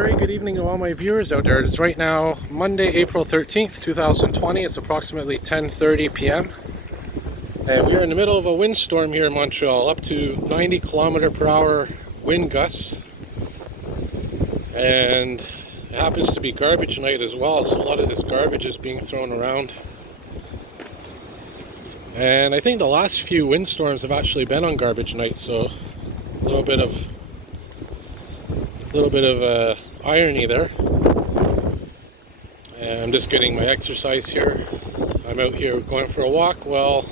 very good evening to all my viewers out there. It's right now Monday, April 13th, 2020. It's approximately 10:30 p.m. And we are in the middle of a windstorm here in Montreal, up to 90 km/h wind gusts. And it happens to be garbage night as well, so a lot of this garbage is being thrown around. And I think the last few windstorms have actually been on garbage night, so a little bit of irony there. And I'm just getting my exercise here. I'm out here going for a walk while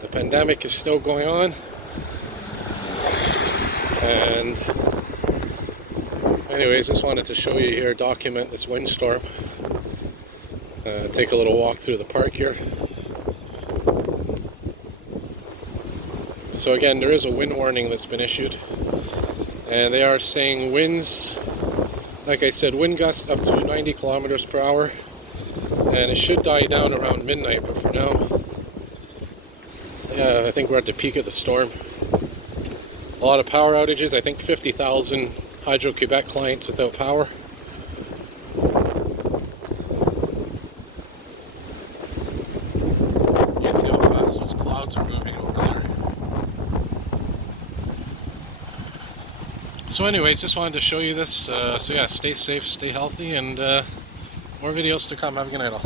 the pandemic is still going on. And anyways, just wanted to show you here, document this windstorm. Take a little walk through the park here. So again, there is a wind warning that's been issued. And they are saying winds, like I said, wind gusts up to 90 km/h. And it should die down around midnight, but for now, yeah, I think we're at the peak of the storm. A lot of power outages, I think 50,000 Hydro-Quebec clients without power. You see how fast those clouds are moving over there. So anyways, just wanted to show you this. So yeah, stay safe, stay healthy, and more videos to come. Have a good night all.